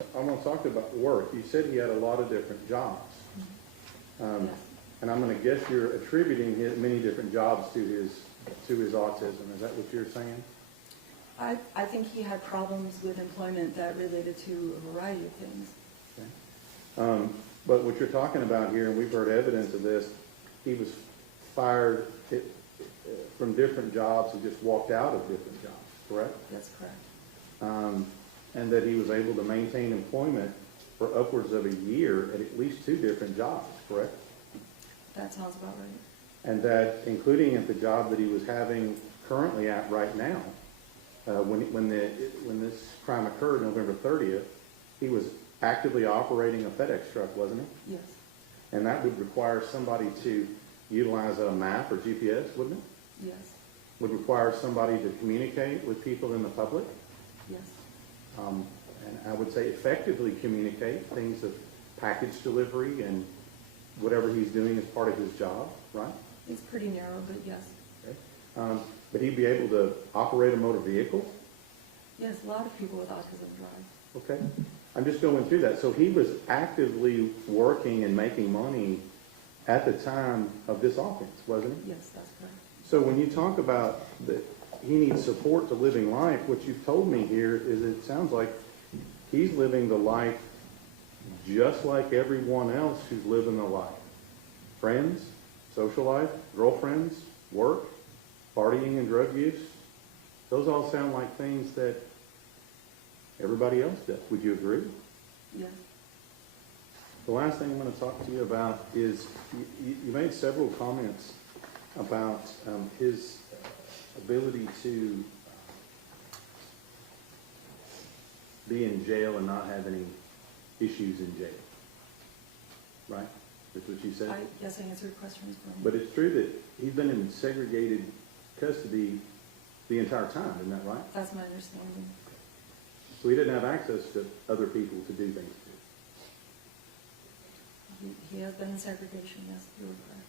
I want to talk about work. You said he had a lot of different jobs. Yes. And I'm going to guess you're attributing many different jobs to his autism. Is that what you're saying? I think he had problems with employment that related to a variety of things. Okay. But what you're talking about here, and we've heard evidence of this, he was fired from different jobs and just walked out of different jobs, correct? That's correct. And that he was able to maintain employment for upwards of a year at least 2 different jobs, correct? That sounds about right. And that, including at the job that he was having currently at right now, when this crime occurred, November 30th, he was actively operating a FedEx truck, wasn't he? Yes. And that would require somebody to utilize a map or GPS, wouldn't it? Yes. Would require somebody to communicate with people in the public. Yes. And I would say effectively communicate things of package delivery and whatever he's doing as part of his job, right? It's pretty narrow, but yes. Okay. But he'd be able to operate a motor vehicle? Yes, a lot of people with autism drive. Okay. I'm just going through that. So he was actively working and making money at the time of this offense, wasn't he? Yes, that's correct. So when you talk about that he needs support to living life, what you've told me here is it sounds like he's living the life just like everyone else who's living the life. Friends, social life, girlfriends, work, partying and drug use. Those all sound like things that everybody else does. Would you agree? Yes. The last thing I'm going to talk to you about is you made several comments about his ability to be in jail and not have any issues in jail. Right? That's what you said? Yes, I answered questions for him. But it's true that he's been in segregated custody the entire time, isn't that right? That's my understanding. So he didn't have access to other people to do things to. He has been in segregation, yes, you're correct.